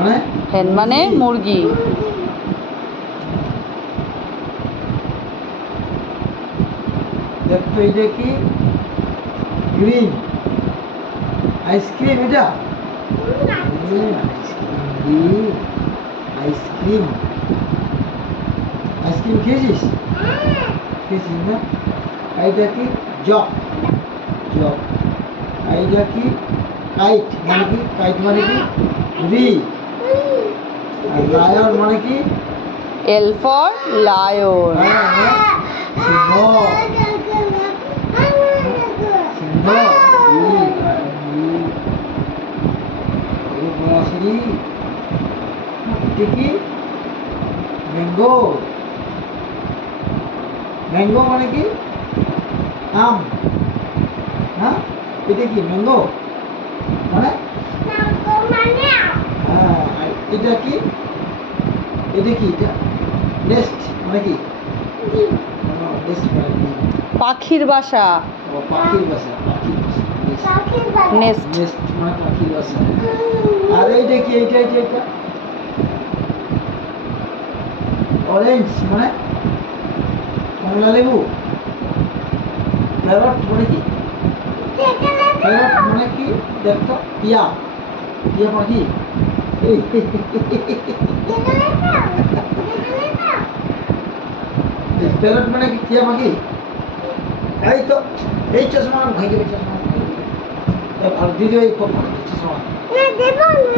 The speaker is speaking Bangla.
মানে হেন মানে মুরগি। দেখো এটা কি গ্রিন আইসক্রিম এটা আইসক্রিম আইসক্রিম খেয়েছিস খেয়েছিস না এইটা কি জগ জগ এইটা কি কাইট মানে কি কাইট মানে কি রি আর লায়ন মানে কি এল ফর লায়ন। সিংহ সিংহ এটা কি ম্যাঙ্গো ম্যাঙ্গো মানে কি আম হ্যাঁ এটা কি ম্যাঙ্গো মানে হ্যাঁ এটা কি এটা কি এটা নেস্ট মানে কি নেস্ট মানে কি পাখির বাসা। পাখির বাসা নেস্ট। নেস্ট মানে পাখির বাসা আর এইটা কি এইটা এইটা এটা অরেঞ্জ মানে কমলা লেবু প্যারট মানে কি প্যারট মানে কি দেখতো টিয়া টিয়া পাখি প্যারট মানে কি টিয়া পাখি এই তো এই চশমা ভাই চশমা আর দিদি ওই চশমা